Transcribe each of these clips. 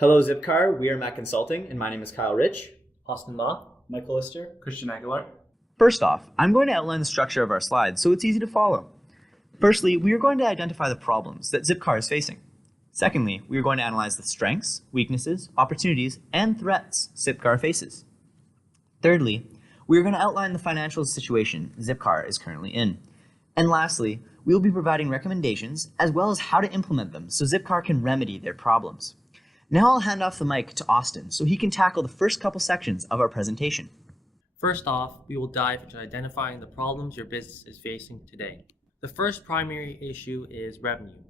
Hello, Zipcar. We are Matt Consulting, and my name is Kyle Rich. Austin Ma, Michael Lister, Christian Aguilar. First off, I'm going to outline the structure of our slides so it's easy to follow. Firstly, we are going to identify the problems that Zipcar is facing. Secondly, we are going to analyze the strengths, weaknesses, opportunities, and threats Zipcar faces. Thirdly, we are going to outline the financial situation Zipcar is currently in. And lastly, we will be providing recommendations as well as how to implement them so Zipcar can remedy their problems. Now I'll hand off the mic to Austin so he can tackle the first couple sections of our presentation. First off, we will dive into identifying the problems your business is facing today. The first primary issue is revenue.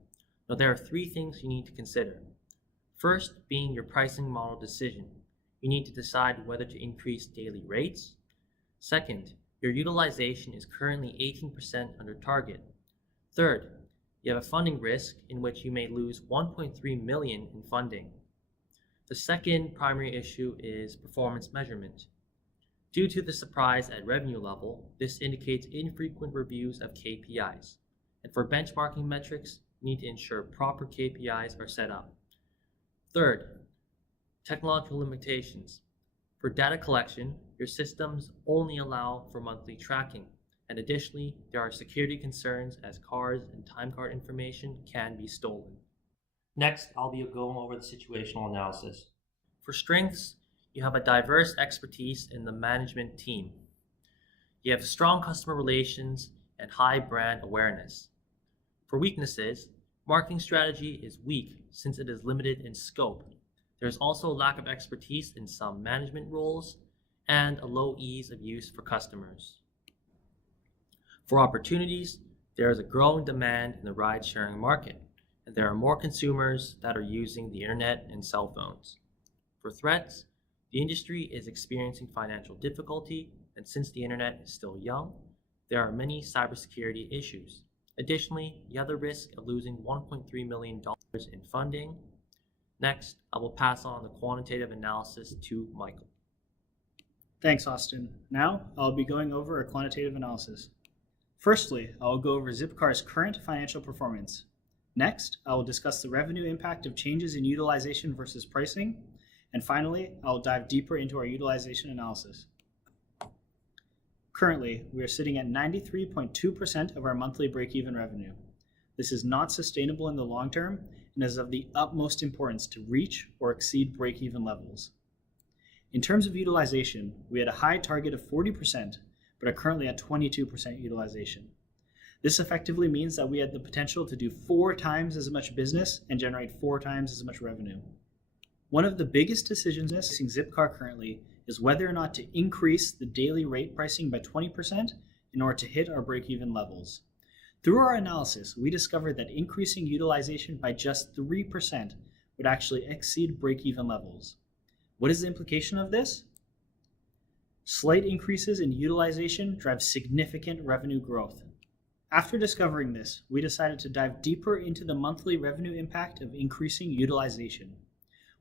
Now, there are three things you need to consider. First, being your pricing model decision. You need to decide whether to increase daily rates. Second, your utilization is currently 18% under target. Third, you have a funding risk in which you may lose $1.3 million in funding. The second primary issue is performance measurement. Due to the surprise at revenue level, this indicates infrequent reviews of KPIs. And for benchmarking metrics, you need to ensure proper KPIs are set up. Third, technological limitations. For data collection, your systems only allow for monthly tracking. And additionally, there are security concerns as cars and time card information can be stolen. Next, I'll be going over the situational analysis. For strengths, you have a diverse expertise in the management team. You have strong customer relations and high brand awareness. For weaknesses, marketing strategy is weak since it is limited in scope. There's also a lack of expertise in some management roles and a low ease of use for customers. For opportunities, there is a growing demand in the ride-sharing market, and there are more consumers that are using the internet and cell phones. For threats, the industry is experiencing financial difficulty, and since the internet is still young, there are many cybersecurity issues. Additionally, you have the risk of losing $1.3 million in funding. Next, I will pass on the quantitative analysis to Michael. Thanks, Austin. Now, I'll be going over a quantitative analysis. Firstly, I will go over Zipcar's current financial performance. Next, I will discuss the revenue impact of changes in utilization versus pricing. And finally, I will dive deeper into our utilization analysis. Currently, we are sitting at 93.2% of our monthly break-even revenue. This is not sustainable in the long term and is of the utmost importance to reach or exceed break-even levels. In terms of utilization, we had a high target of 40%, but are currently at 22% utilization. This effectively means that we had the potential to do 4 times as much business and generate 4 times as much revenue. One of the biggest decisions facing Zipcar currently is whether or not to increase the daily rate pricing by 20% in order to hit our break-even levels. Through our analysis, we discovered that increasing utilization by just 3% would actually exceed break-even levels. What is the implication of this? Slight increases in utilization drive significant revenue growth. After discovering this, we decided to dive deeper into the monthly revenue impact of increasing utilization.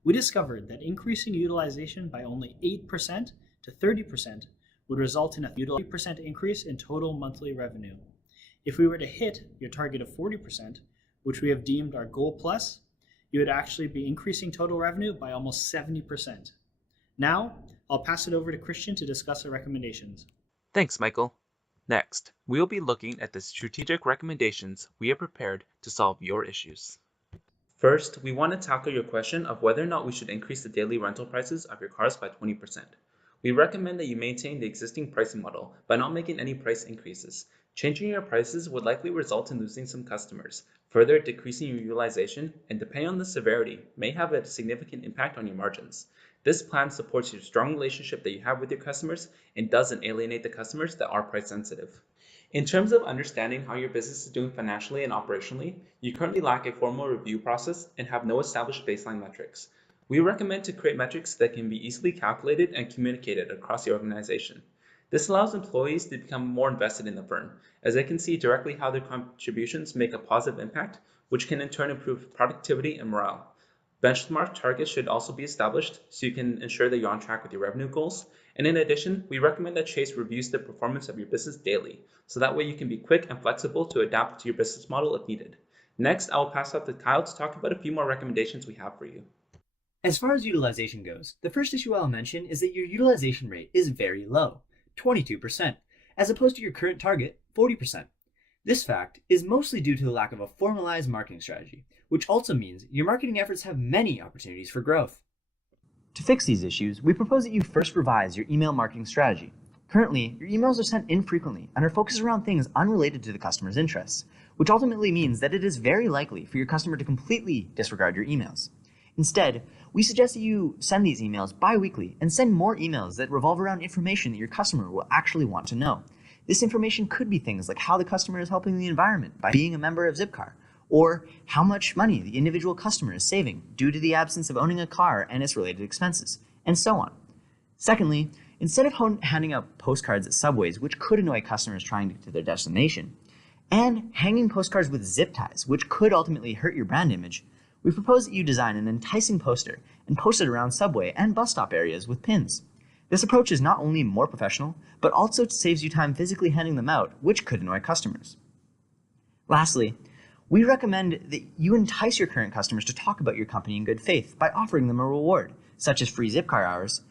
We discovered that increasing utilization by only 8% to 30% would result in a 30% increase in total monthly revenue. If we were to hit your target of 40%, which we have deemed our goal plus, you would actually be increasing total revenue by almost 70%. Now, I'll pass it over to Christian to discuss our recommendations. Thanks, Michael. Next, we'll be looking at the strategic recommendations we have prepared to solve your issues. First, we want to tackle your question of whether or not we should increase the daily rental prices of your cars by 20%. We recommend that you maintain the existing pricing model by not making any price increases. Changing your prices would likely result in losing some customers, further decreasing your utilization, and depending on the severity, may have a significant impact on your margins. This plan supports your strong relationship that you have with your customers and doesn't alienate the customers that are price sensitive. In terms of understanding how your business is doing financially and operationally, you currently lack a formal review process and have no established baseline metrics. We recommend to create metrics that can be easily calculated and communicated across the organization. This allows employees to become more invested in the firm, as they can see directly how their contributions make a positive impact, which can in turn improve productivity and morale. Benchmark targets should also be established so you can ensure that you're on track with your revenue goals. And in addition, we recommend that Chase reviews the performance of your business daily, so that way you can be quick and flexible to adapt to your business model if needed. Next, I will pass off to Kyle to talk about a few more recommendations we have for you. As far as utilization goes, the first issue I'll mention is that your utilization rate is very low, 22%, as opposed to your current target, 40%. This fact is mostly due to the lack of a formalized marketing strategy, which also means your marketing efforts have many opportunities for growth. To fix these issues, we propose that you first revise your email marketing strategy. Currently, your emails are sent infrequently and are focused around things unrelated to the customer's interests, which ultimately means that it is very likely for your customer to completely disregard your emails. Instead, we suggest that you send these emails bi-weekly and send more emails that revolve around information that your customer will actually want to know. This information could be things like how the customer is helping the environment by being a member of Zipcar, or how much money the individual customer is saving due to the absence of owning a car and its related expenses, and so on. Secondly, instead of handing out postcards at subways, which could annoy customers trying to get to their destination, and hanging postcards with zip ties, which could ultimately hurt your brand image, we propose that you design an enticing poster and post it around subway and bus stop areas with pins. This approach is not only more professional, but also saves you time physically handing them out, which could annoy customers. Lastly, we recommend that you entice your current customers to talk about your company in good faith by offering them a reward, such as free Zipcar hours,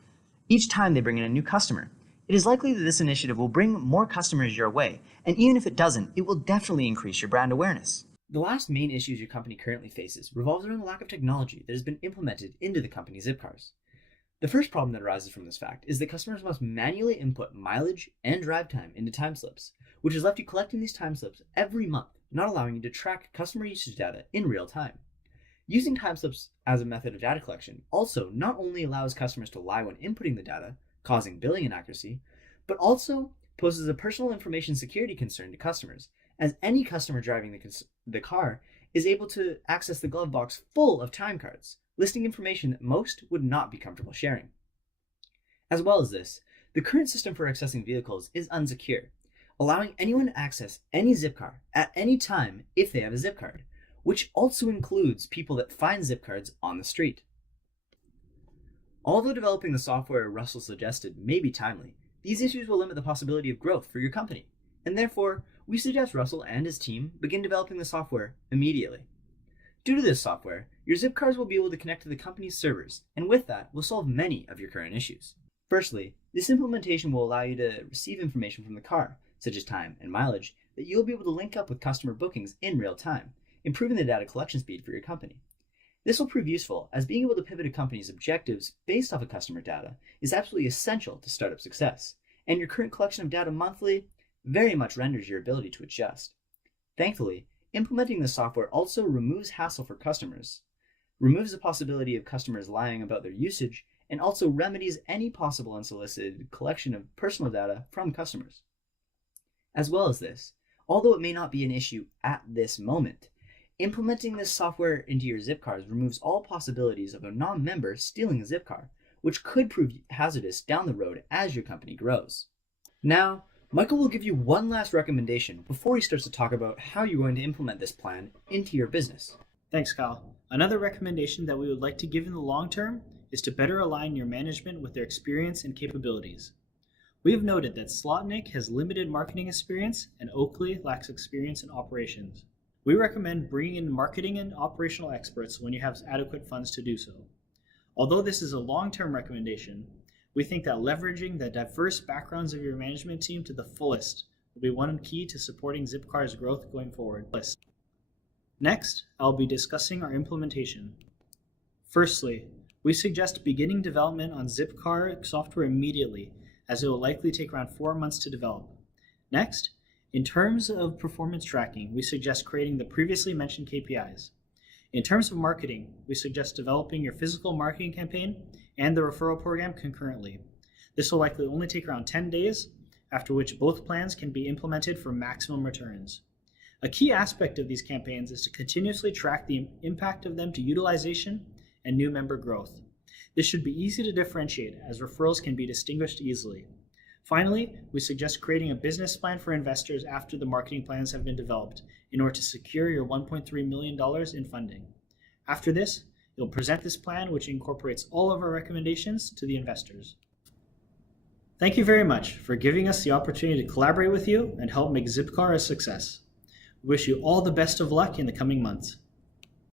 each time they bring in a new customer. It is likely that this initiative will bring more customers your way, and even if it doesn't, it will definitely increase your brand awareness. The last main issues your company currently faces revolves around the lack of technology that has been implemented into the company's Zipcars. The first problem that arises from this fact is that customers must manually input mileage and drive time into timeslips, which has left you collecting these timeslips every month, not allowing you to track customer usage data in real time. Using timeslips as a method of data collection also not only allows customers to lie when inputting the data, causing billing inaccuracy, but also poses a personal information security concern to customers, as any customer driving the car is able to access the glove box full of time cards, listing information that most would not be comfortable sharing. As well as this, the current system for accessing vehicles is unsecure, allowing anyone to access any Zipcar at any time if they have a zip card, which also includes people that find zip cards on the street. Although developing the software Russell suggested may be timely, these issues will limit the possibility of growth for your company, and therefore, we suggest Russell and his team begin developing the software immediately. Due to this software, your Zipcars will be able to connect to the company's servers, and with that, will solve many of your current issues. Firstly, this implementation will allow you to receive information from the car, such as time and mileage, that you'll be able to link up with customer bookings in real time, improving the data collection speed for your company. This will prove useful, as being able to pivot a company's objectives based off of customer data is absolutely essential to startup success, and your current collection of data monthly very much renders your ability to adjust. Thankfully, implementing the software also removes hassle for customers, removes the possibility of customers lying about their usage, and also remedies any possible unsolicited collection of personal data from customers. As well as this, although it may not be an issue at this moment, implementing this software into your Zipcars removes all possibilities of a non-member stealing a Zipcar, which could prove hazardous down the road as your company grows. Now, Michael will give you one last recommendation before he starts to talk about how you're going to implement this plan into your business. Thanks, Kyle. Another recommendation that we would like to give in the long term is to better align your management with their experience and capabilities. We have noted that Slotnick has limited marketing experience and Oakley lacks experience in operations. We recommend bringing in marketing and operational experts when you have adequate funds to do so. Although this is a long-term recommendation, we think that leveraging the diverse backgrounds of your management team to the fullest will be one key to supporting Zipcar's growth going forward. Next, I'll be discussing our implementation. Firstly, we suggest beginning development on Zipcar software immediately, as it will likely take around 4 months to develop. Next, in terms of performance tracking, we suggest creating the previously mentioned KPIs. In terms of marketing, we suggest developing your physical marketing campaign and the referral program concurrently. This will likely only take around 10 days, after which both plans can be implemented for maximum returns. A key aspect of these campaigns is to continuously track the impact of them to utilization and new member growth. This should be easy to differentiate, as referrals can be distinguished easily. Finally, we suggest creating a business plan for investors after the marketing plans have been developed in order to secure your $1.3 million in funding. After this, you'll present this plan, which incorporates all of our recommendations, to the investors. Thank you very much for giving us the opportunity to collaborate with you and help make Zipcar a success. We wish you all the best of luck in the coming months.